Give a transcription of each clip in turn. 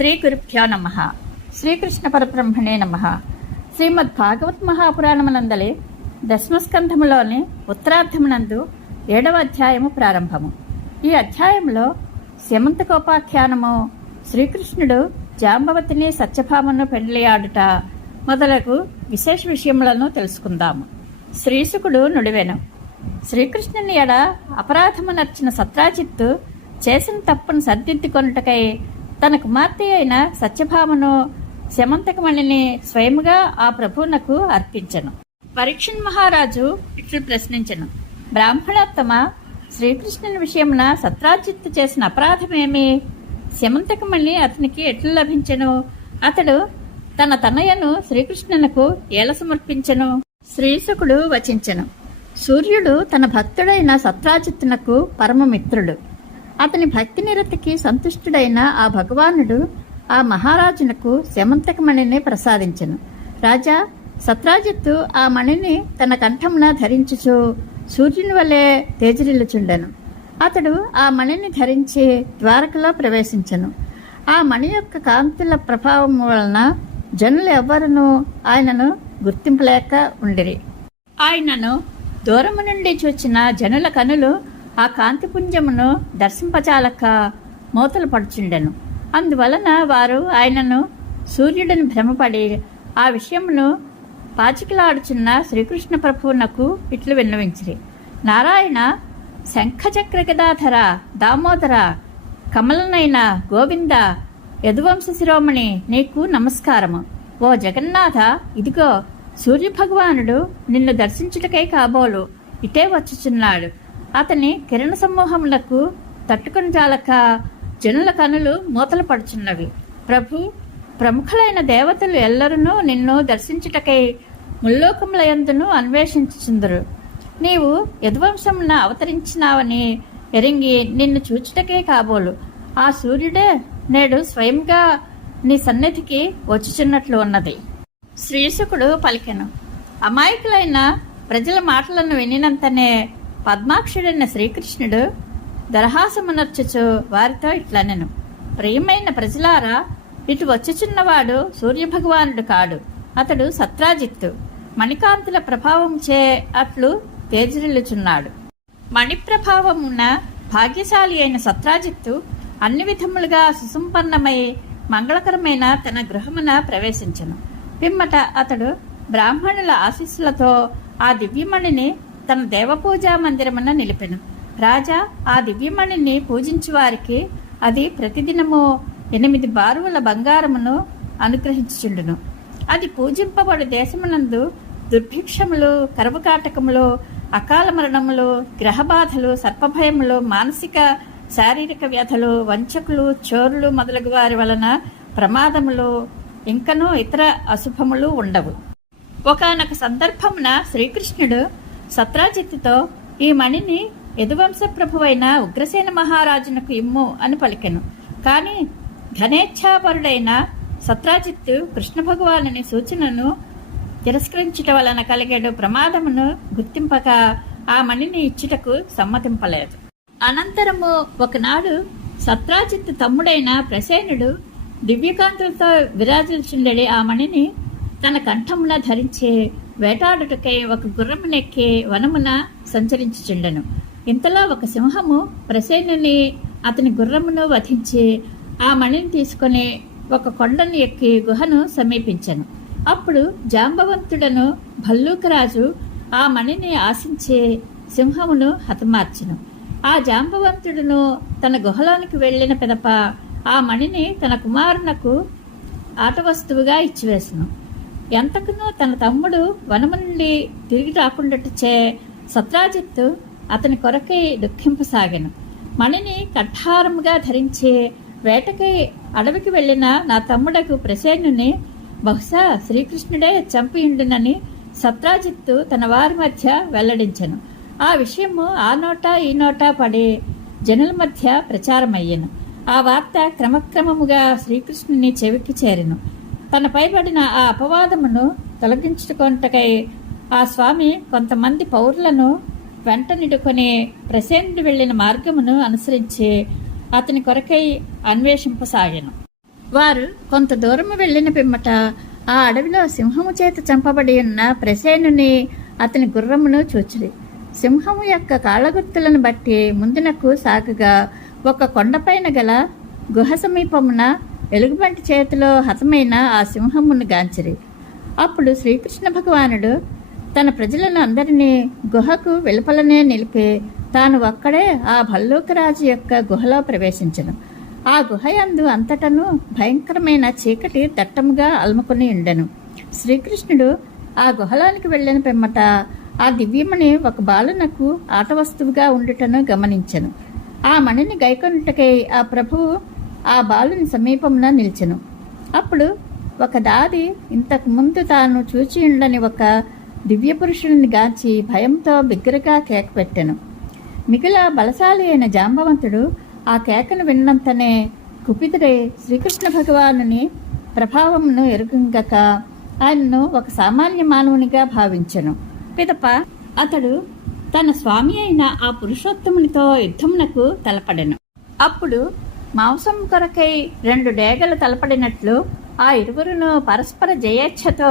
శ్రీ గురుభ్యో నమః. శ్రీకృష్ణ పరబ్రహ్మణే నమః. శ్రీమద్ భాగవత్ మహాపురాణమునందలి దశమస్కంధములోని ఉత్తరార్థమునందు 7వ అధ్యాయము ప్రారంభము. ఈ అధ్యాయంలో స్యమంతకోపాఖ్యానము, శ్రీకృష్ణుడు జాంబవతిని సత్యభామను పెండ్లియాడుట మొదలగు విశేష విషయములను తెలుసుకుందాము. శ్రీశుకుడు నుడివెను. శ్రీకృష్ణుని ఎడ అపరాధము నర్చిన సత్రాజిత్తు చేసిన తప్పును సర్దిద్దుకొనుటకై తన కుమార్తె అయిన సత్యభామను శమంతకమణిని స్వయముగా ఆ ప్రభువునకు అర్పించెను. పరీక్షణ్ మహారాజు ఇట్లు ప్రశ్నించెను: బ్రాహ్మణోత్తమ, శ్రీకృష్ణుని విషయమున సత్రాజిత్తు చేసిన అపరాధమేమి? శమంతకమణి అతనికి ఎట్లు లభించెను? అతడు తన తనయను శ్రీకృష్ణునకు ఎలా సమర్పించెను? శ్రీశుకుడు వచించెను: సూర్యుడు తన భక్తుడైన సత్రాజిత్తునకు పరమమిత్రుడు. అతని భక్తి నిరతికి సంతుష్టుడైన ఆ భగవానుడు ఆ మహారాజునకు శమంతకమణిని ప్రసాదించెను. రాజా, సత్రాజిత్తు ఆ మణిని తన కంఠమున ధరించుచు సూర్యుని వలె తేజరిల్లుచుండెను. అతడు ఆ మణిని ధరించి ద్వారకలో ప్రవేశించెను. ఆ మణి యొక్క కాంతుల ప్రభావం వలన జనులు ఎవ్వరూ ఆయనను గుర్తింపలేక ఉండిరి. ఆయనను దూరము నుండి చూచిన జనుల కనులు ఆ కాంతిపుంజమును దర్శింపచాలక మూతలు పడుచుండెను. అందువలన వారు ఆయనను సూర్యుడిని భ్రమపడి ఆ విషయమును పాచికలాడుచున్న శ్రీకృష్ణ ప్రభువునకు ఇట్లు విన్నవించిరి: నారాయణ, శంఖచక్ర గదాధర, దామోదర, కమలనైన గోవింద, యదువంశ శిరోమణి, నీకు నమస్కారము. ఓ జగన్నాథ, ఇదిగో సూర్యభగవానుడు నిన్ను దర్శించుటకై కాబోలు ఇటే వచ్చుచున్నాడు. అతని కిరణ సమూహములకు తట్టుకొని జాలక జనుల కనులు మూతలు పడుచున్నవి. ప్రభు, ప్రముఖులైన దేవతలు ఎల్లరూ నిన్ను దర్శించుటకై ముల్లోకములయందును అన్వేషించుచుందరు. నీవు యదువంశమున అవతరించినావని ఎరింగి నిన్ను చూచుటకే కాబోలు ఆ సూర్యుడే నేడు స్వయంగా నీ సన్నిధికి వచ్చుచున్నట్లు ఉన్నది. శ్రీశుకుడు పలికెను. అమాయకులైన ప్రజల మాటలను వినినంతనే పద్మాక్షుడైన శ్రీకృష్ణుడు దరహాసమునర్చుచు వారితో ఇట్లనెను: ప్రియమైన ప్రజలారా, ఇటు వచ్చుచున్నవాడు సూర్యభగవానుడు కాడు, అతడు సత్రాజిత్తు. మణికాంతుల ప్రభావం చే అట్లు తేజరిల్లుచున్నాడు. మణిప్రభావమున భాగ్యశాలి అయిన సత్రాజిత్తు అన్ని విధములుగా సుసంపన్నమై మంగళకరమైన తన గృహమున ప్రవేశించెను. పిమ్మట అతడు బ్రాహ్మణుల ఆశీస్సులతో ఆ దివ్యమణిని తన దేవపూజా మందిరమున నిలిపెను. రాజా, ఆ దివ్యమణిని పూజించు వారికి అది ప్రతిదినము 8 బారువుల బంగారమును అనుగ్రహించుచుండును. అది పూజింపబడు దేశమునందు దుర్భిక్షములు, కరువుకాటకములు, అకాల మరణములు, గ్రహబాధలు, సర్పభయములు, మానసిక శారీరక వ్యాధులు, వంచకులు, చోరులు మొదలగు వారి వలన ప్రమాదములు, ఇంకనూ ఇతర అశుభములు ఉండవు. ఒకానొక సందర్భమున శ్రీకృష్ణుడు సత్రాజిత్తుతో ఈ మణిని యదువంశ ప్రభువైన ఉగ్రసేన మహారాజునకు ఇమ్ము అని పలికెను. కాని ఘనేచ్ఛాపరుడైన సత్రాజిత్తు కృష్ణ భగవానుని సూచనను తిరస్కరించుట వలన కలిగేడు ప్రమాదమును గుర్తింపక ఆ మణిని ఇచ్చుటకు సమ్మతింపలేదు. అనంతరము ఒకనాడు సత్రాజిత్తు తమ్ముడైన ప్రసేనుడు దివ్యకాంతులతో విరాజిల్చుండెడి ఆ మణిని తన కంఠమున ధరించి వేటాడుటకై ఒక గుర్రమునెక్కి వనమున సంచరించుచుండెను. ఇంతలో ఒక సింహము ప్రసేనుని అతని గుర్రమును వధించి ఆ మణిని తీసుకొని ఒక కొండను ఎక్కి గుహను సమీపించెను. అప్పుడు జాంబవంతుడను భల్లూకరాజు ఆ మణిని ఆశించి సింహమును హతమార్చెను. ఆ జాంబవంతుడును తన గుహలోనికి వెళ్ళిన పిదప ఆ మణిని తన కుమారునకు ఆట వస్తువుగా ఇచ్చివేసెను. ఎంతకునూ తన తమ్ముడు వనము నుండి తిరిగి రాకుండాటచే సత్రాజిత్తు అతని కొరకై దుఃఖింపసాగెను. మణిని కఠారముగా ధరించి వేటకై అడవికి వెళ్ళిన నా తమ్ముడకు ప్రసేనుని బహుశా శ్రీకృష్ణుడే చంపియుండునని సత్రాజిత్తు తన వారి మధ్య వెల్లడించెను. ఆ విషయము ఆ నోట ఈ నోట పడి జనుల మధ్య ప్రచారమయ్యెను. ఆ వార్త క్రమక్రమముగా శ్రీకృష్ణుని చెవికి చేరెను. తనపై పడిన ఆ అపవాదమును తొలగించుకొనుటకై ఆ స్వామి కొంతమంది పౌరులను వెంట నిడుకొని ప్రసేనుడు వెళ్లిన మార్గమును అనుసరించి అతని కొరకై అన్వేషింపసాగాను. వారు కొంత దూరము వెళ్ళిన పిమ్మట ఆ అడవిలో సింహము చేత చంపబడి ఉన్న ప్రసేనుని అతని గుర్రమును చూచిరి. సింహము యొక్క కాళ్ళగుర్తులను బట్టి ముందునకు సాగగా ఒక కొండపైన గల గుహ సమీపమున ఎలుగుబంటి చేతిలో హతమైన ఆ సింహమును గాంచిరి. అప్పుడు శ్రీకృష్ణ భగవానుడు తన ప్రజలను అందరినీ గుహకు వెలుపలనే నిలిపి తాను ఒక్కడే ఆ భల్లూకరాజు యొక్క గుహలో ప్రవేశించను. ఆ గుహ యందు అంతటను భయంకరమైన చీకటి దట్టముగా అలుముకుని ఉండెను. శ్రీకృష్ణుడు ఆ గుహలోనికి వెళ్ళిన పిమ్మట ఆ దివ్యమణి ఒక బాలునకు ఆట వస్తువుగా ఉండుటను గమనించెను. ఆ మణిని గైకొనుటకై ఆ ప్రభువు ఆ బాలుని సమీపమున నిలిచెను. అప్పుడు ఒక దాది ఇంతకు ముందు తాను చూచి ఉండని ఒక దివ్య పురుషుని గాంచి భయంతో బిగ్గరగా కేక పెట్టెను. మిగిల బలశాలి అయిన జాంబవంతుడు ఆ కేకను విన్నంతనే కుపితుడై శ్రీకృష్ణ భగవానుని ప్రభావమును ఎరుగక ఆయనను ఒక సామాన్య మానవునిగా భావించెను. పిదప అతడు తన స్వామి అయిన ఆ పురుషోత్తమునితో యుద్ధమునకు తలపడెను. అప్పుడు మాంసం కొరకై 2 డేగలు తలపడినట్లు ఆ ఇరువురును పరస్పర జయేచ్ఛతో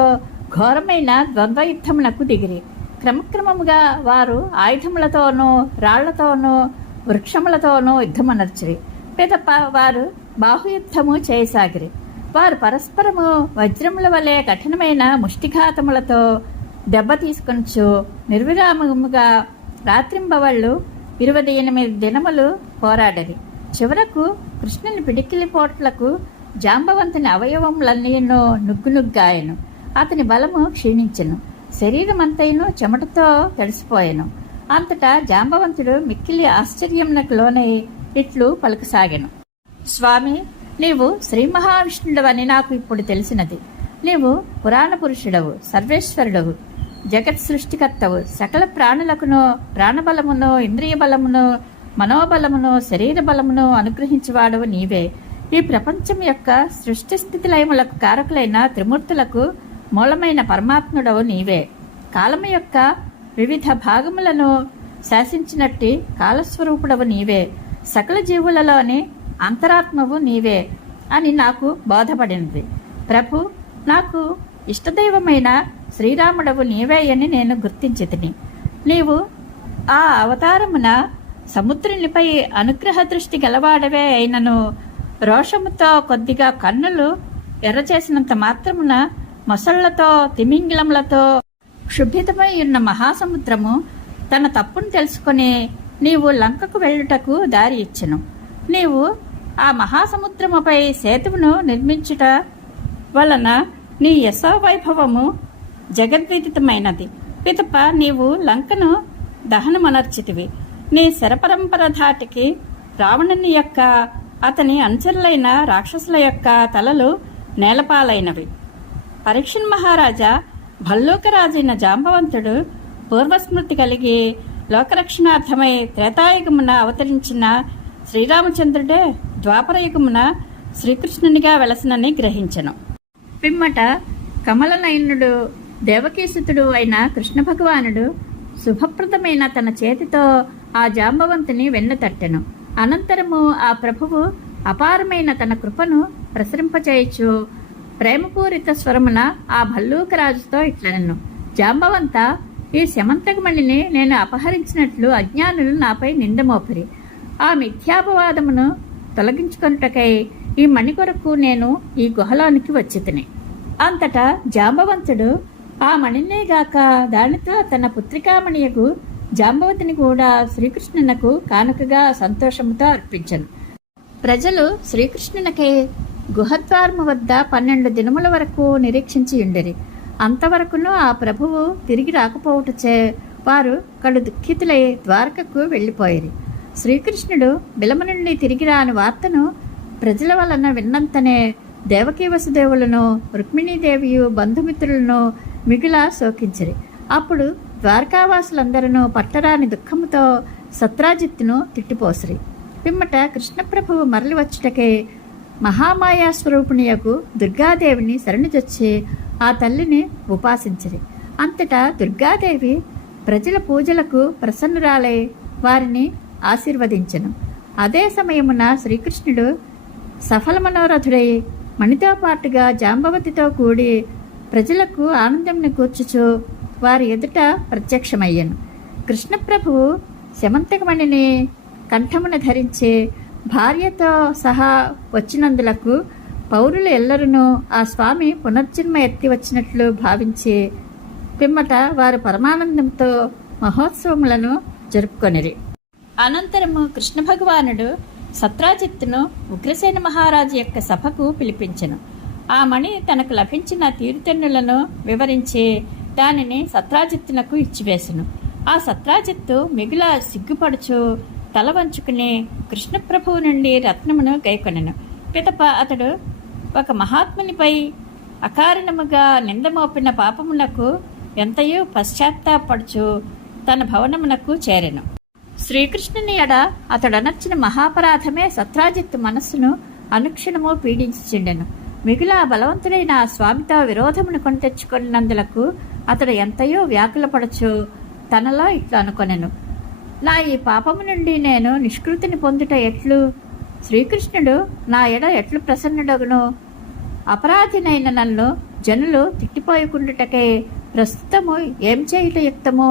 ఘోరమైన ద్వంద్వయుద్ధమునకు దిగిరి. క్రమక్రమముగా వారు ఆయుధములతోనూ రాళ్లతోనూ వృక్షములతోనూ యుద్ధమనర్చిరి. పిదప వారు బాహుయుద్ధము చేయసాగిరి. వారు పరస్పరము వజ్రముల వలె కఠినమైన ముష్టిఘాతములతో దెబ్బ తీసుకొనుచు నిర్విరామముగా రాత్రింబవళ్ళు 28 దినములు పోరాడరి. చివరకు కృష్ణుని పిడికిలి పోట్లకు జాంబవంతుని అవయవములన్నీను నుగ్గునుగ్గాయను. అతని బలము క్షీణించెను. శరీరమంతైను చెమటతో తడిసిపోయెను. అంతటా జాంబవంతుడు మిక్కిలి ఆశ్చర్యమునకు లోనై ఇట్లు పలుకసాగెను. స్వామి, నీవు శ్రీ మహావిష్ణుడవని నాకు ఇప్పుడు తెలిసినది. నీవు పురాణ పురుషుడవు, సర్వేశ్వరుడవు, జగత్ సృష్టికర్తవు. సకల ప్రాణులకును ప్రాణబలమును, ఇంద్రియ బలమును, మనోబలమును, శరీర బలమును అనుగ్రహించేవాడవు నీవే. ఈ ప్రపంచం యొక్క సృష్టి స్థితి లయములకు కారకులైన త్రిమూర్తులకు మూలమైన పరమాత్ముడవు నీవే. కాలము యొక్క వివిధ భాగములను శాసించినట్టి కాలస్వరూపుడవు నీవే. సకల జీవులలోని అంతరాత్మవు నీవే అని నాకు బోధపడినది. ప్రభు, నాకు ఇష్టదైవమైన శ్రీరాముడవు నీవే అని నేను గుర్తించితిని. నీవు ఆ అవతారమున సముద్రునిపై అనుగ్రహ దృష్టి గలవాడవే అయినను రోషముతో కొద్దిగా కన్నులు ఎర్రచేసినంత మాత్రమున మొసళ్లతో తిమింగిలములతో క్షుభితమై ఉన్న మహాసముద్రము తన తప్పును తెలుసుకొని నీవు లంకకు వెళ్ళుటకు దారి ఇచ్చెను. నీవు ఆ మహాసముద్రముపై సేతువును నిర్మించుట వలన నీ యశోవైభవము జగద్విదితమైనది. పిదప నీవు లంకను దహనమనర్చితివి. నీ శరపరంపర ధాటికి రావణుని యొక్క అతని అనుచరులైన రాక్షసుల యొక్క తలలు నేలపాలైనవి. పరీక్షణ్ మహారాజా భల్లూకరాజైన జాంబవంతుడు పూర్వస్మృతి కలిగి లోకరక్షణార్థమై త్రేతాయుగమున అవతరించిన శ్రీరామచంద్రుడే ద్వాపరయుగమున శ్రీకృష్ణునిగా వెలసినని గ్రహించెను. పిమ్మట కమలనయనుడు దేవకీసుతుడు అయిన కృష్ణ భగవానుడు శుభప్రదమైన తన చేతితో ఆ జాంబవంతుని వెన్నుతట్టెను. అనంతరము ఆ ప్రభువు అపారమైన తన కృపను ప్రసరింపచేయచ్చు ప్రేమపూరిత స్వరమున ఆ భల్లూకరాజుతో ఇట్లనెను. జాంబవంత, ఈ శమంతకమణిని నేను అపహరించినట్లు అజ్ఞానులు నాపై నిందమోపిరి. ఆ మిథ్యాపవాదమును తొలగించుకొనుటకై ఈ మణి కొరకు నేను ఈ గుహలోనికి వచ్చితిని. అంతటా జాంబవంతుడు ఆ మణినేగాక దానితో తన పుత్రికామణియకు జాంబవతిని కూడా శ్రీకృష్ణునకు కానుకగా సంతోషముతో అర్పించను. ప్రజలు శ్రీకృష్ణునకై గుహద్వారము వద్ద 12 దినముల వరకు నిరీక్షించి ఉండిరి. అంతవరకును ఆ ప్రభువు తిరిగి రాకపోవుటచే వారు కడు దుఃఖితులై ద్వారకకు వెళ్ళిపోయిరి. శ్రీకృష్ణుడు బిలము నుండి తిరిగి రాని వార్తను ప్రజల వలన విన్నంతనే దేవకీ వసుదేవులను, రుక్మిణీదేవియు, బంధుమిత్రులను మిగుల శోకించిరి. అప్పుడు ద్వారకావాసులందరూ పట్టరాని దుఃఖముతో సత్రాజిత్తును తిట్టిపోసిరి. పిమ్మట కృష్ణప్రభువు మరలి వచ్చుటకే మహామాయాస్వరూపిణియకు దుర్గాదేవిని శరణుజొచ్చి ఆ తల్లిని ఉపాసించిరి. అంతటా దుర్గాదేవి ప్రజల పూజలకు ప్రసన్నురాలై వారిని ఆశీర్వదించెను. అదే సమయమున శ్రీకృష్ణుడు సఫల మనోరథుడై మణితో పాటుగా జాంబవతితో కూడి ప్రజలకు ఆనందంను కూర్చుచు వారి ఎదుట ప్రత్యక్షమయ్యను. కృష్ణప్రభువు శమంతకమణిని కంఠమున ధరించి భార్యతో సహా వచ్చినందులకు పౌరులు ఎల్లరూ ఆ స్వామి పునర్జన్మ ఎత్తి వచ్చినట్లు భావించి పిమ్మట వారు పరమానందంతో మహోత్సవములను జరుపుకొనిరి. అనంతరము కృష్ణ భగవానుడు సత్రాజిత్తును ఉగ్రసేన మహారాజు యొక్క సభకు పిలిపించెను. ఆ మణి తనకు లభించిన తీరుతెన్నులను వివరించి దానిని సత్రాజిత్తునకు ఇచ్చివేసెను. ఆ సత్రాజిత్తు మిగుల సిగ్గుపడుచు తల వంచుకుని కృష్ణప్రభువు నుండి రత్నమును గైకొనెను. పిదప అతడు ఒక మహాత్మునిపై అకారణముగా నిందమోపిన పాపమునకు ఎంతయో పశ్చాత్తాపడుచు తన భవనమునకు చేరెను. శ్రీకృష్ణుని ఎడ అతడనర్చిన మహాపరాధమే సత్రాజిత్తు మనస్సును అనుక్షణము పీడించుచుండెను. మిగుల బలవంతుడైన ఆ స్వామితో విరోధమును కొని తెచ్చుకున్నందులకు అతడు ఎంతయో వ్యాకులపడచు తనలో ఇట్లా అనుకొనెను. నా ఈ పాపము నుండి నేను నిష్కృతిని పొందుట ఎట్లు? శ్రీకృష్ణుడు నా ఎడ ఎట్లు ప్రసన్నుడగును? అపరాధినైన నన్ను జనులు తిట్టిపోయకుండుటకే ప్రస్తుతము ఏం చేయుట యుక్తము?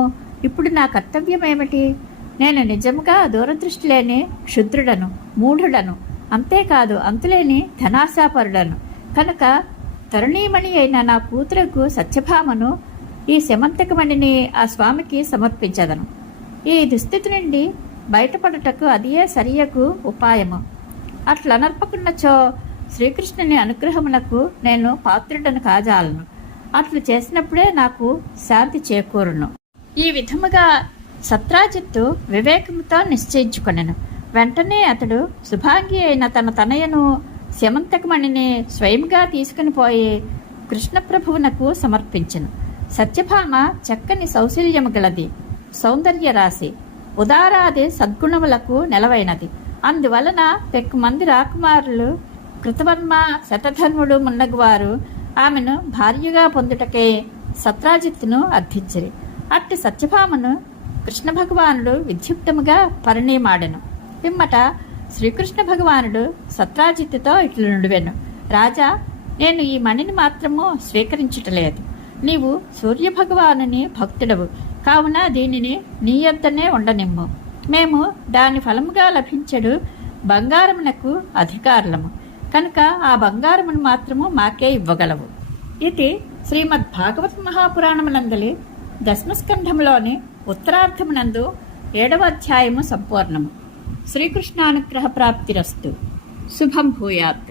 ఇప్పుడు నా కర్తవ్యమేమిటి? నేను నిజముగా దూరదృష్టి లేని క్షుద్రుడను, మూఢుడను, అంతేకాదు అంతులేని ధనాశాపరుడను. కనుక తరుణీమణి అయిన నా కూతురకు సత్యభామను ఈ శమంతకమణిని ఆ స్వామికి సమర్పించదను. ఈ దుస్థితి నుండి బయటపడుటకు అదియే సరియకు ఉపాయము. అట్లనర్పకున్నచో శ్రీకృష్ణుని అనుగ్రహమునకు నేను పాత్రుడను కాజాలను. అట్లు చేసినప్పుడే నాకు శాంతి చేకూరును. ఈ విధముగా సత్రాజిత్తు వివేకముతో నిశ్చయించుకొనెను. వెంటనే అతడు శుభాంగి అయిన తన తనయను శమంతకమణిని స్వయంగా తీసుకుని పోయి కృష్ణప్రభువునకు సమర్పించెను. సత్యభామ చక్కని సౌశల్యము గలది, సౌందర్య రాశి, ఉదారాది సద్గుణములకు నెలవైనది. అందువలన పెక్కుమంది రాకుమారులు కృతవర్మ, శతధన్వుడు మున్నగువారు ఆమెను భార్యగా పొందుటకే సత్రాజిత్తును అర్థించిరి. అట్టి సత్యభామను కృష్ణ భగవానుడు విద్యుక్తముగా పరిణయమాడెను. పిమ్మట శ్రీకృష్ణ భగవానుడు సత్రాజిత్తుతో ఇట్లు నుండివెను. రాజా, నేను ఈ మణిని మాత్రము స్వీకరించుటలేదు. నీవు సూర్యభగవానుని భక్తుడవు కావున దీనిని నీ యొద్దనే ఉండనిమ్ము. మేము దాని ఫలముగా లభించడు బంగారమునకు అధికారులము కనుక ఆ బంగారమును మాత్రము మాకే ఇవ్వగలవు. ఇది శ్రీమద్ భాగవత మహాపురాణమునందలి దశమస్కంధములోని ఉత్తరార్థమునందు 7వ అధ్యాయము సంపూర్ణము. శ్రీకృష్ణానుగ్రహ ప్రాప్తిరస్తు. శుభం భూయాత్.